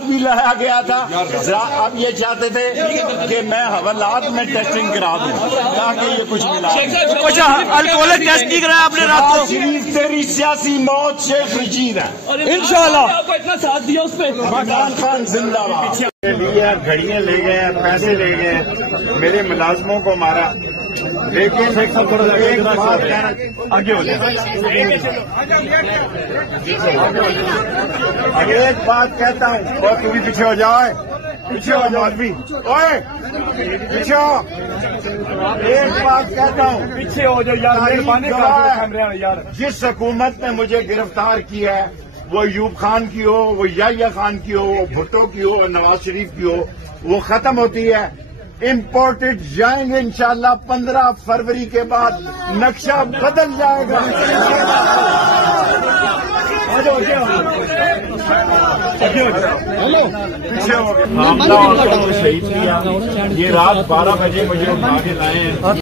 حوالات بھی لایا گیا تھا. اب یہ چاہتے تھے کہ میں حوالات میں ٹیسٹنگ کرا دوں تاکہ یہ کچھ ملا. الکوہولک ٹیسٹ نہیں کرایا آپ نے رات کو؟ شریف تیری سیاسی موت شیخ رشید ہے انشاءاللہ. اتنا ساتھ دیا اس پہ. عمران خان زندہ باد. لیے گھڑیاں لے گئے, پیسے لے گئے, میرے ملازموں کو مارا. لیکن ایک بات آگے ہو جائے, ایک بات کہتا ہوں, اور تو بھی پیچھے ہو جائے, پیچھے ہو جاؤ آدمی, اوے پیچھے ہو. ایک بات کہتا ہوں, پیچھے ہو جو یار. جس حکومت نے مجھے گرفتار کیا ہے وہ ایوب خان کی ہو, وہ یحییٰ خان کی ہو, وہ بھٹو کی ہو, نواز شریف کی ہو, وہ ختم ہوتی ہے. امپورٹڈ جائیں گے انشاءاللہ. 15 فروری کے بعد نقشہ بدل جائے گا. شہید کیا. یہ رات 12 بجے مجھے اٹھا کے لائے ہیں.